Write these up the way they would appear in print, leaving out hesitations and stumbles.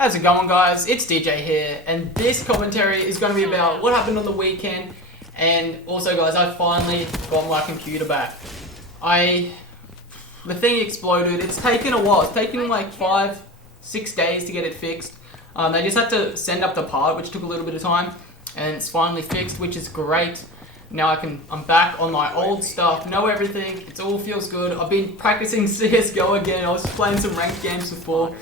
How's it going, guys? It's DJ here, and this commentary is going to be about what happened on the weekend, and also, guys, I finally got my computer back. The thing exploded. It's taken a while. It's taken like 5-6 days to get it fixed. They just had to send up the part, which took a little bit of time, and it's finally fixed, which is great. Now I'm back on my old stuff, know everything, it all feels good. I've been practicing CSGO again. I was playing some ranked games before.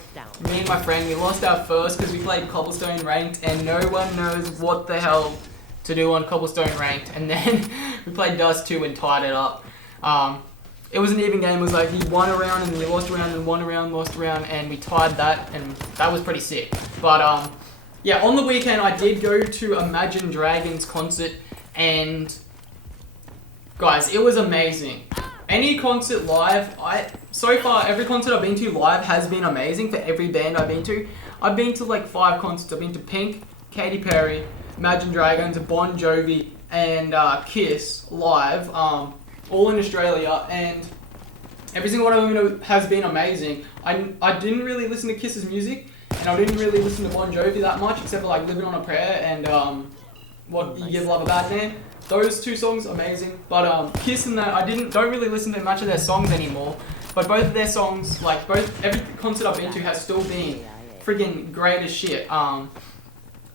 Me and my friend, we lost our first because we played Cobblestone Ranked, and no one knows what the hell to do on Cobblestone Ranked. And then we played Dust 2 and tied it up. It was an even game. It was like you won a round and then you lost a round and won a round, lost a round, and we tied that, and that was pretty sick. But yeah, on the weekend I did go to Imagine Dragons concert. And guys, it was amazing. Any concert live, so far every concert I've been to live has been amazing for every band I've been to. I've been to like 5 concerts. I've been to Pink, Katy Perry, Imagine Dragons, Bon Jovi, and Kiss live, all in Australia, and every single one of them has been amazing. I didn't really listen to Kiss's music, and I didn't really listen to Bon Jovi that much, except for like Living on a Prayer and What You Give Love a Bad Name. Those 2 songs, amazing. But Kiss and that, don't really listen to much of their songs anymore. But both of their songs, like every concert I've been to has still been friggin' great as shit. I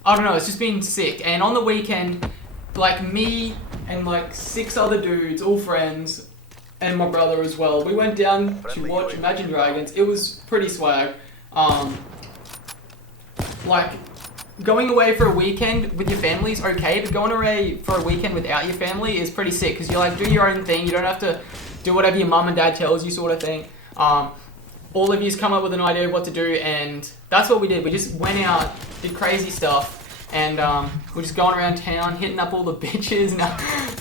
don't know, it's just been sick. And on the weekend, like me and like 6 other dudes, all friends, and my brother as well, we went down to watch Imagine Dragons. It was pretty swag. Like, going away for a weekend with your family is okay, but going away for a weekend without your family is pretty sick, because you like do your own thing. You don't have to do whatever your mum and dad tells you, sort of thing. All of you's come up with an idea of what to do, and that's what we did. We just went out, did crazy stuff, and we're just going around town, hitting up all the bitches. No,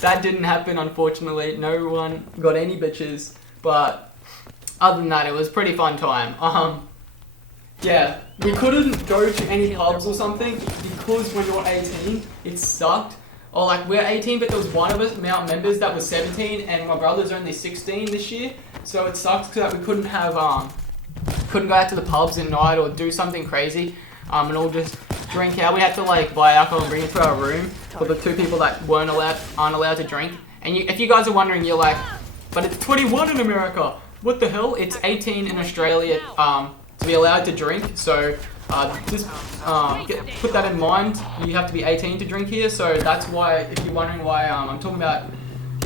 that didn't happen, unfortunately. No one got any bitches, but other than that, it was a pretty fun time. Yeah, we couldn't go to any pubs or something because when you're 18, it sucked. Or like, we're 18, but there was one of us, our members, that was 17, and my brother's only 16 this year. So it sucked because we couldn't have, couldn't go out to the pubs at night or do something crazy, and all just drink out. We had to like buy alcohol and bring it to our room for the 2 people that aren't allowed to drink. And if you guys are wondering, you're like, but it's 21 in America. What the hell? It's 18 in Australia. To be allowed to drink, so just put that in mind. You have to be 18 to drink here, so that's why, if you're wondering why I'm talking about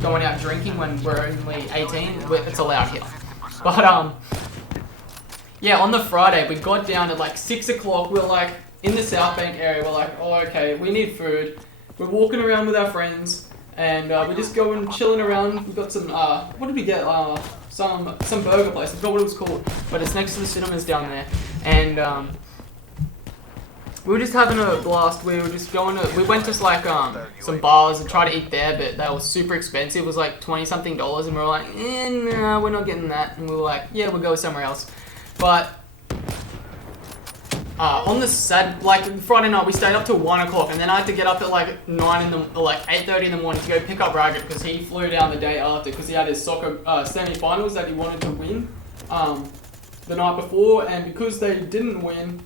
going out drinking when we're only 18, it's allowed here. But yeah, on the Friday we got down at like 6 o'clock. We're like in the South Bank area. We're like, oh okay, we need food. We're walking around with our friends, and we're just going chilling around. We got some what did we get? Some burger place. I forgot what it was called, but it's next to the cinemas down there. And we were just having a blast. We were just we went to like some bars and tried to eat there, but they were super expensive. It was like $20-something, and we were like, no, we're not getting that. And we were like, yeah, we'll go somewhere else. But on the Friday night, we stayed up till 1 o'clock, and then I had to get up at like 8:30 in the morning to go pick up Raggett, because he flew down the day after, because he had his soccer semi-finals that he wanted to win the night before, and because they didn't win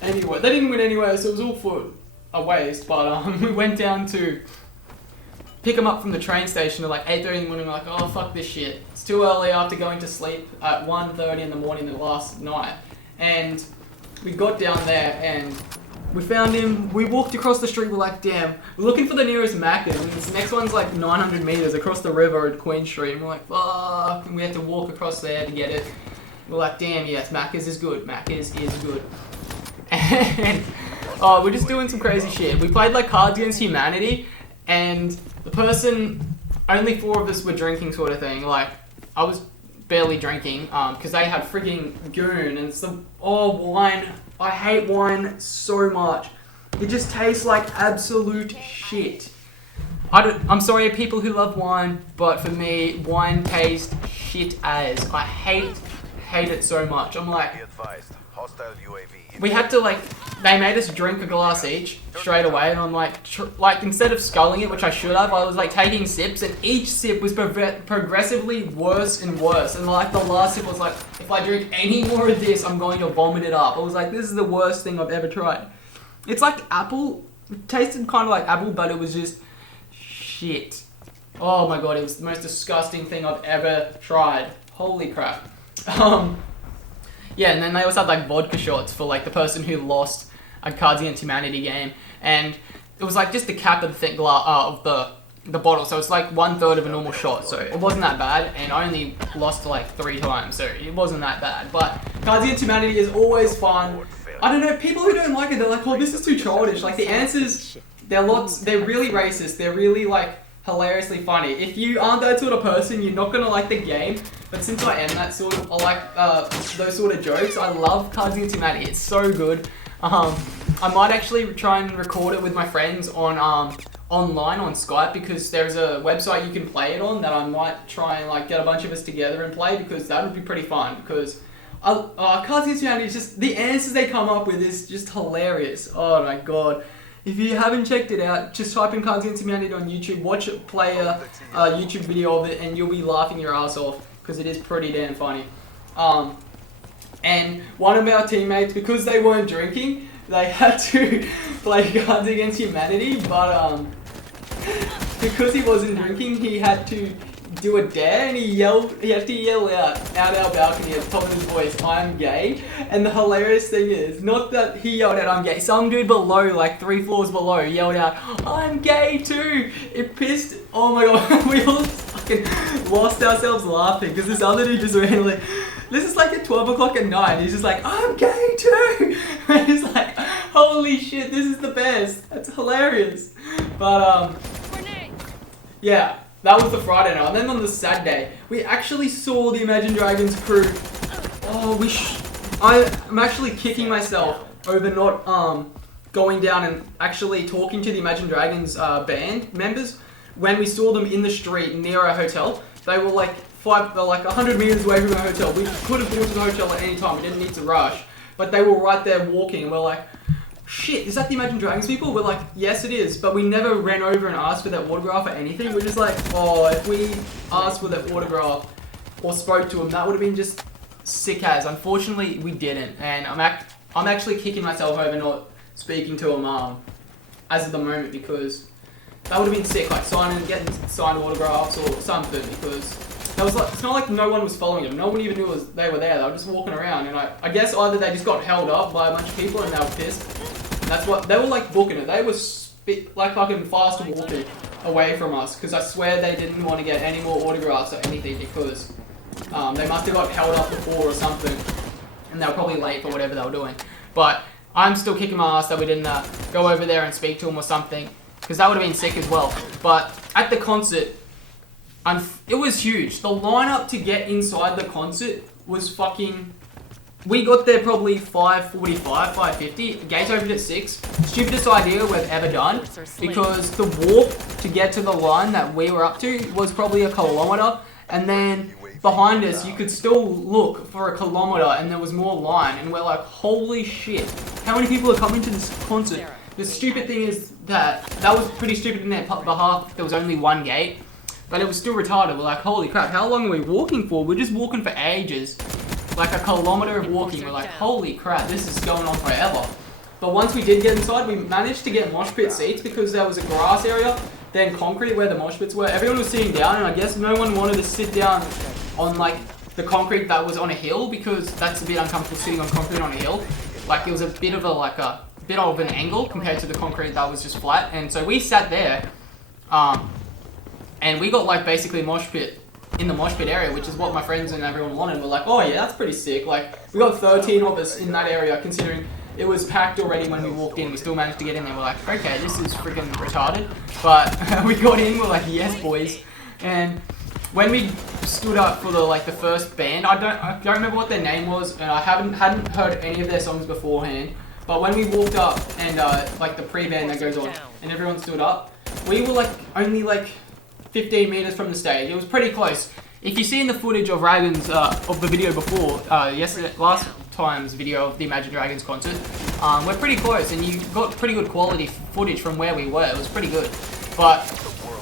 anyway, so it was all for a waste. But we went down to pick him up from the train station at like 8:30 in the morning. We're like, oh fuck this shit, it's too early after going to sleep at 1:30 in the morning the last night. And we got down there and we found him. We walked across the street. We're like, damn. We're looking for the nearest Macca's, and this next one's like 900 meters across the river at Queen Street. And we're like, fuck. And we had to walk across there to get it. We're like, damn, yes, Macca's is good. Macca's is good. And we're just doing some crazy shit. We played like Cards Against Humanity, and the person, only 4 of us were drinking, sort of thing. Like, I was barely drinking, because they had frigging goon, and it's wine. I hate wine so much. It just tastes like absolute shit. I'm sorry people who love wine, but for me, wine tastes shit as. I hate it so much. I'm like, we had to like they made us drink a glass each straight away, and I'm like instead of sculling it, which I should have, I was like taking sips, and each sip was progressively worse and worse. And like the last sip was like, if I drink any more of this, I'm going to vomit it up. I was like, this is the worst thing I've ever tried. It's like apple. It tasted kind of like apple, but it was just shit. Oh my god, it was the most disgusting thing I've ever tried. Holy crap. Yeah, and then they also had like vodka shots for like the person who lost a Cards Against Humanity game, and it was like just the cap of the thick of the bottle, so it's like 1/3 of a normal shot, so it wasn't that bad, and I only lost like 3 times, so it wasn't that bad. But Cards Against Humanity is always fun. I don't know, people who don't like it, they're like, oh, this is too childish. Like the answers, they're really racist, they're really like hilariously funny. If you aren't that sort of person, you're not gonna like the game. But since I am that sort of, I like those sort of jokes. I love Cards Against Humanity. It's so good. I might actually try and record it with my friends on online on Skype, because there's a website you can play it on that I might try and like get a bunch of us together and play, because that would be pretty fun. Because Cards Against Humanity is just, the answers they come up with is just hilarious. Oh my god. If you haven't checked it out, just type in Cards Against Humanity on YouTube, watch it, play a YouTube video of it, and you'll be laughing your ass off, because it is pretty damn funny. And one of our teammates, because they weren't drinking, they had to play Cards Against Humanity, but because he wasn't drinking, he had to do a dare, and he had to yell out our balcony at the top of his voice, "I'm gay." And the hilarious thing is, not that he yelled out, "I'm gay," some dude below, like 3 floors below, yelled out, "I'm gay too." It pissed, oh my god, we all fucking lost ourselves laughing, because this other dude just randomly, this is like at 12 o'clock at night, he's just like, "I'm gay too." And he's like, holy shit, this is the best. That's hilarious. But yeah. That was the Friday night, and then on the Saturday, we actually saw the Imagine Dragons crew. Oh, I'm actually kicking myself over not going down and actually talking to the Imagine Dragons band members when we saw them in the street near our hotel. They were like 100 meters away from our hotel. We could have gone to the hotel at any time. We didn't need to rush, but they were right there walking, and we're like, shit, is that the Imagine Dragons people? We're like, yes it is, but we never ran over and asked for their autograph or anything. We're just like, oh, if we asked for their autograph or spoke to them, that would have been just sick as. Unfortunately, we didn't, and I'm actually kicking myself over not speaking to them as of the moment, because that would have been sick, like getting signed autographs or something, because that was like, it's not like no one was following them. No one even knew they were there. They were just walking around, and I guess either they just got held up by a bunch of people and they were pissed. And that's what, they were like booking it. They were like fucking fast walking away from us, because I swear they didn't want to get any more autographs or anything, because they must have got held up before or something, and they were probably late for whatever they were doing. But I'm still kicking my ass that we didn't go over there and speak to them or something, because that would have been sick as well. But at the concert, it was huge. The lineup to get inside the concert was fucking... We got there probably 5:45, 5:50. Gates opened at 6. Stupidest idea we've ever done, because the walk to get to the line that we were up to was probably 1 kilometer, and then behind us you could still look for 1 kilometer and there was more line, and we're like, holy shit, how many people are coming to this concert? The stupid thing is that was pretty stupid in their behalf. There was only 1 gate, but it was still retarded. We're like, holy crap, how long are we walking for? We're just walking for ages. Like 1 kilometer of walking. We're like, holy crap, this is going on forever. But once we did get inside, we managed to get mosh pit seats, because there was a grass area, then concrete where the mosh pits were. Everyone was sitting down, and I guess no one wanted to sit down on like the concrete that was on a hill, because that's a bit uncomfortable sitting on concrete on a hill. Like it was a bit of an angle compared to the concrete that was just flat. And so we sat there, and we got like basically mosh pit in the mosh pit area, which is what my friends and everyone wanted. We're like, oh yeah, that's pretty sick. Like, we got 13 of us in that area, considering it was packed already when we walked in. We still managed to get in there. We're like, okay, this is freaking retarded. But we got in, we're like, yes, boys. And when we stood up for the first band, I don't remember what their name was, and I hadn't heard any of their songs beforehand. But when we walked up and like the pre-band that goes on, and everyone stood up, we were like only like 15 meters from the stage. It was pretty close. if you see in the footage of Dragons of the video before, last time's video of the Imagine Dragons concert, we're pretty close, and you got pretty good quality footage from where we were. It was pretty good. But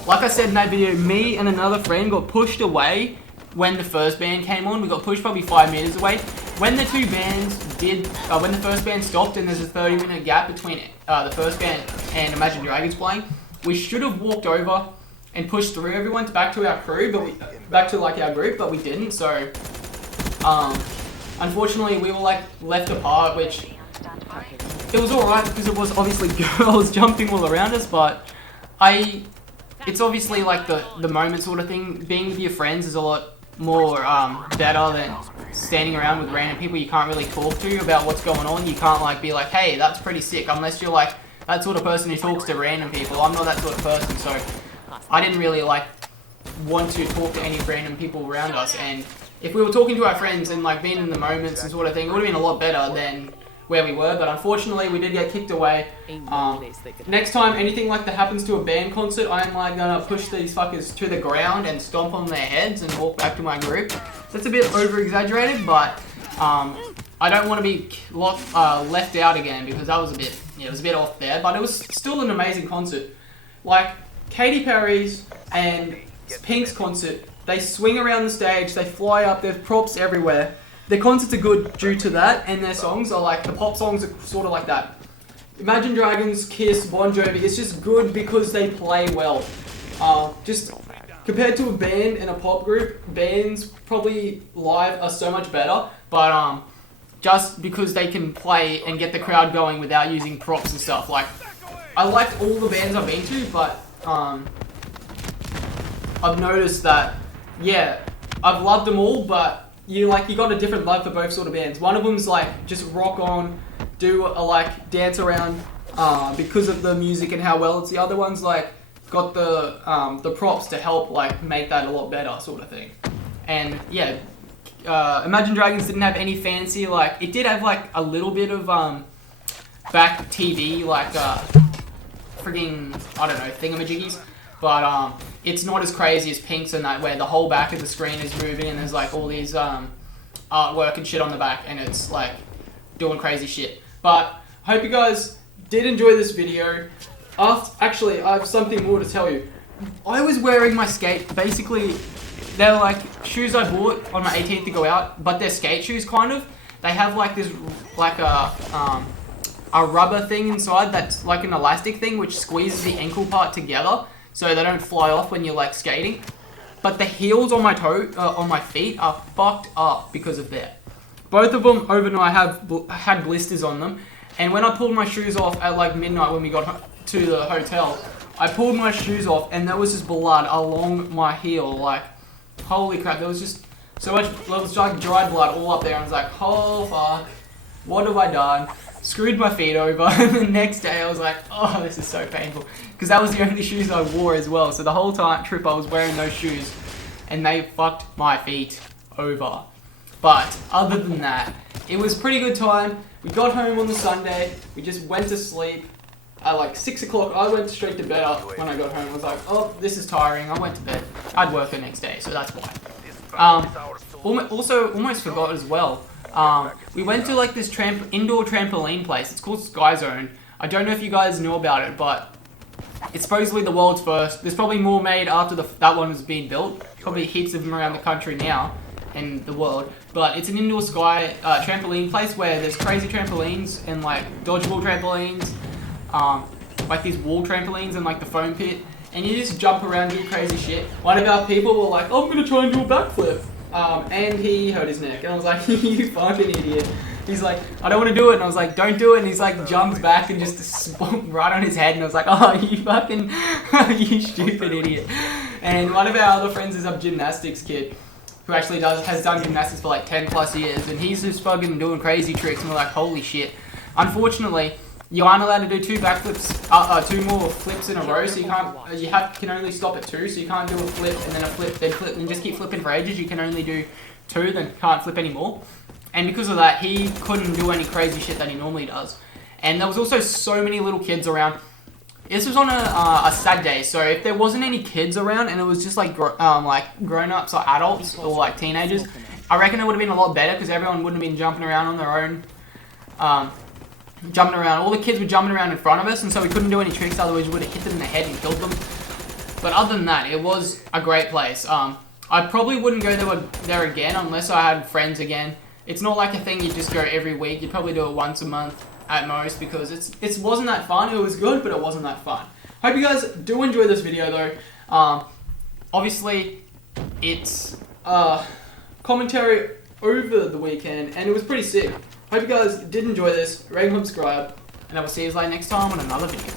like I said in that video, me and another friend got pushed away when the first band came on. We got pushed probably 5 meters away. When the two bands when the first band stopped and there's a 30-minute gap between the first band and Imagine Dragons playing, we should have walked over and pushed through everyone back to our crew, back to like our group, but we didn't. So, unfortunately, we were like left apart, which it was alright because it was obviously girls jumping all around us, but it's obviously like the moment sort of thing. Being with your friends is a lot more better than standing around with random people you can't really talk to about what's going on. You can't like be like, hey, that's pretty sick, unless you're like that sort of person who talks to random people. I'm not that sort of person, so I didn't really like want to talk to any random people around us. And if we were talking to our friends and like being in the moments and sort of thing, it would have been a lot better than where we were. But unfortunately, we did get kicked away. Next time anything like that happens to a band concert, I'm like gonna push these fuckers to the ground and stomp on their heads and walk back to my group. That's a bit over exaggerated, but I don't want to be left out again, because that was it was a bit off there. But it was still an amazing concert. Like Katy Perry's and Pink's concert, they swing around the stage, they fly up, there's props everywhere. Their concerts are good due to that, and their songs are like, the pop songs are sort of like that. Imagine Dragons, Kiss, Bon Jovi, it's just good because they play well. Just compared to a band and a pop group, bands probably live are so much better, but just because they can play and get the crowd going without using props and stuff. Like, I like all the bands I've been to, but I've noticed that, yeah, I've loved them all, but you got a different love for both sort of bands. One of them's like just rock on, do a like dance around because of the music and how well it's. The other one's like got the props to help like make that a lot better sort of thing. And yeah, Imagine Dragons didn't have any fancy, like it did have like a little bit of back TV like frigging, I don't know, thingamajiggies. But it's not as crazy as Pink's and that, where the whole back of the screen is moving and there's like all these artwork and shit on the back, and it's like doing crazy shit. But I hope you guys did enjoy this video. Actually, I have something more to tell you. I was wearing my basically, they're like shoes I bought on my 18th to go out, but they're skate shoes kind of. They have like this, like a rubber thing inside that's like an elastic thing which squeezes the ankle part together, so they don't fly off when you're like skating. But the heels on my feet are fucked up because of that. Both of them overnight had blisters on them, and when I pulled my shoes off at like midnight when we got to the hotel, I pulled my shoes off and there was just blood along my heel. Like, holy crap, there was just so much, there was like dried blood all up there. I was like, oh fuck, what have I done? Screwed my feet over, and the next day I was like, oh, this is so painful, because that was the only shoes I wore as well. So the whole trip I was wearing those shoes, and they fucked my feet over. But other than that, it was a pretty good time. We got home on the Sunday, we just went to sleep at like 6 o'clock. I went straight to bed when I got home. I was like, oh, this is tiring. I went to bed. I'd work the next day, so that's why. Also, almost forgot as well. We went to like this indoor trampoline place. It's called Sky Zone. I don't know if you guys know about it, but it's supposedly the world's first. There's probably more made after that one was being built. Probably heaps of them around the country now and the world. But it's an indoor trampoline place where there's crazy trampolines and like dodgeball trampolines, like these wall trampolines and like the foam pit. And you just jump around, do crazy shit. One of our people were like, oh, I'm gonna try and do a backflip. And he hurt his neck, and I was like, you fucking idiot. He's like, I don't want to do it, and I was like, don't do it, and he's like, jumps back and just right on his head, and I was like, oh, you fucking, you stupid idiot. And one of our other friends is a gymnastics kid, who actually has done gymnastics for like 10 plus years, and he's just fucking doing crazy tricks, and we're like, holy shit. Unfortunately, you aren't allowed to do two more flips in a row, so you can only stop at 2, so you can't do a flip and then a flip, then flip, and just keep flipping for ages. You can only do 2, then can't flip anymore. And because of that, he couldn't do any crazy shit that he normally does. And there was also so many little kids around. This was on a Saturday, so if there wasn't any kids around and it was just like grown-ups or adults or like teenagers, I reckon it would have been a lot better because everyone wouldn't have been jumping around on their own. Jumping around. All the kids were jumping around in front of us, and so we couldn't do any tricks, otherwise we would have hit them in the head and killed them. But other than that, it was a great place. I probably wouldn't go there again unless I had friends again. It's not like a thing you just go every week. You'd probably do it once a month at most because it wasn't that fun. It was good, but it wasn't that fun. Hope you guys do enjoy this video though. Obviously, it's commentary over the weekend, and it was pretty sick. Hope you guys did enjoy this. Rate and subscribe, and I will see you guys next time on another video.